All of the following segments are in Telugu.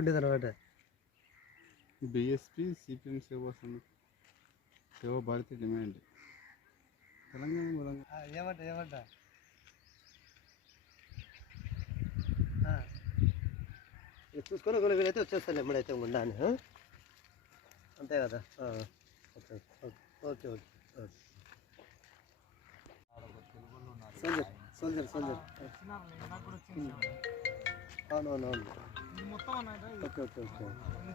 ఉండేది అనమాట. బీఎస్పీ సిపిఎం సేవా భారతి డిమాండ్ తెలంగాణ ఏమంట చూసుకొని ఒకవేళ వీలైతే వచ్చేస్తాను ఎప్పుడైతే ఉండాలి. అంతే కదా. Okay okay okay okay. Soldier అవునవును. ఓకే ఓకే ఓకే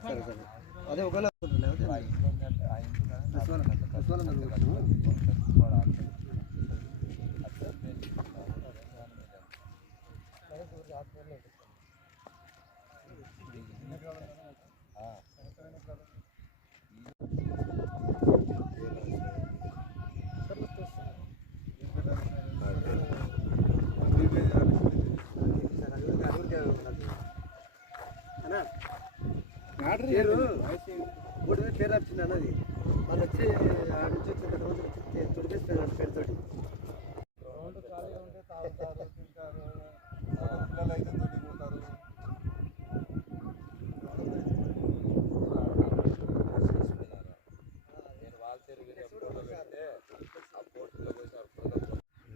సరే సరే. అదే ఒకవేళ మూడు వేలు పేరు వచ్చింది అన్నది. వాళ్ళు వచ్చి ఆడ నుంచి వచ్చిన తర్వాత తుడిపేస్తారు పేరుతోటి.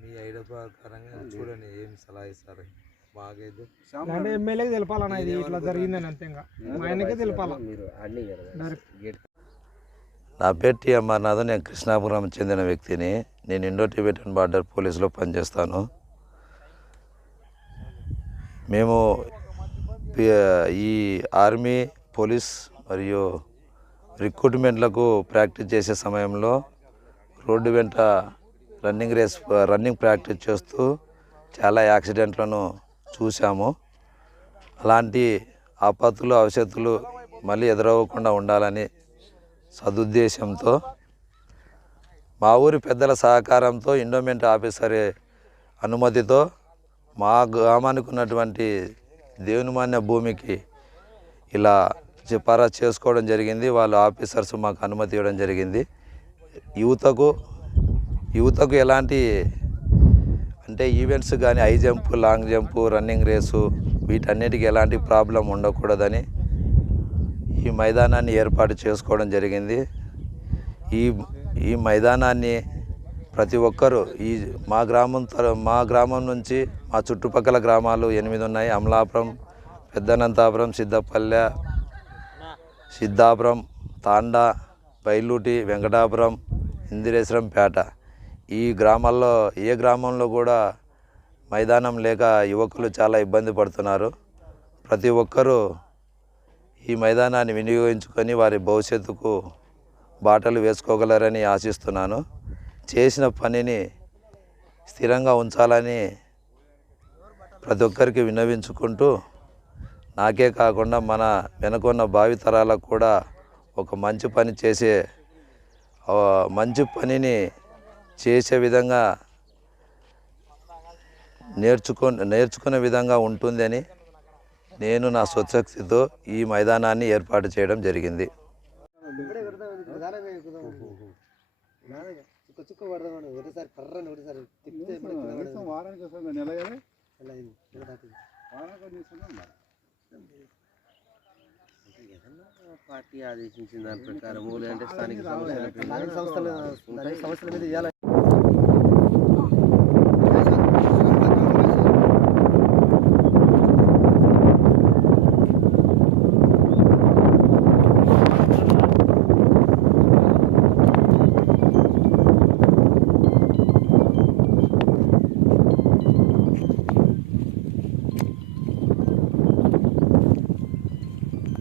మీ ఐడియా ప్రకారంగా చూడండి ఏం సలహా ఇస్తారు. బాగైతే అంటే ఎమ్మెల్యేకి తెలపాలన్నా ఇది ఇట్లా జరిగిందని. అంతే ఇంకా మా ఆయనకే తెలపాలా. నా పేరు టి అమర్నాథ్. నేను కృష్ణాపురం చెందిన వ్యక్తిని. నేను ఇండో టిబెటన్ బార్డర్ పోలీసులో పనిచేస్తాను. మేము ఈ ఆర్మీ, పోలీస్ మరియు రిక్రూట్మెంట్లకు ప్రాక్టీస్ చేసే సమయంలో రోడ్డు వెంట రన్నింగ్ ప్రాక్టీస్ చేస్తూ చాలా యాక్సిడెంట్లను చూసాము. అలాంటి ఆపత్తులు భవిష్యత్తులు మళ్ళీ ఎదురవ్వకుండా ఉండాలని సదుద్దేశంతో మా ఊరి పెద్దల సహకారంతో ఎండోమెంట్ ఆఫీసర్ అనుమతితో మా గ్రామానికి ఉన్నటువంటి దేవునిమాన్య భూమికి ఇలా సిఫారసు చేసుకోవడం జరిగింది. వాళ్ళ ఆఫీసర్స్ మాకు అనుమతి ఇవ్వడం జరిగింది. యువతకు ఎలాంటి అంటే ఈవెంట్స్ కానీ high jump, long jump, running race వీటన్నిటికీ ఎలాంటి ప్రాబ్లం ఉండకూడదని ఈ మైదానాన్ని ఏర్పాటు చేసుకోవడం జరిగింది. ఈ మైదానాన్ని ప్రతి ఒక్కరూ మా గ్రామం నుంచి మా చుట్టుపక్కల గ్రామాలు 8 ఉన్నాయి. అమలాపురం, పెద్దనంతాపురం, సిద్ధపల్లె, సిద్ధాపురం, తాండా, బైలూటి, వెంకటాపురం, ఇందిరేశ్వరం, పేట. ఈ గ్రామాల్లో ఏ గ్రామంలో కూడా మైదానం లేక యువకులు చాలా ఇబ్బంది పడుతున్నారు. ప్రతి ఒక్కరూ ఈ మైదానాన్ని వినియోగించుకొని వారి భవిష్యత్తుకు బాటలు వేసుకోగలరని ఆశిస్తున్నాను. చేసిన పనిని స్థిరంగా ఉంచాలని ప్రతి ఒక్కరికి విన్నవించుకుంటూ, నాకే కాకుండా మన వెనుకున్న భావితరాలకు కూడా ఒక మంచి పనిని చేసే విధంగా నేర్చుకునే విధంగా ఉంటుందని నేను నా స్వశక్తితో ఈ మైదానాన్ని ఏర్పాటు చేయడం జరిగింది. పార్టీ ఆదేశించిన దాని ప్రకారం స్థానిక సంస్థల మీద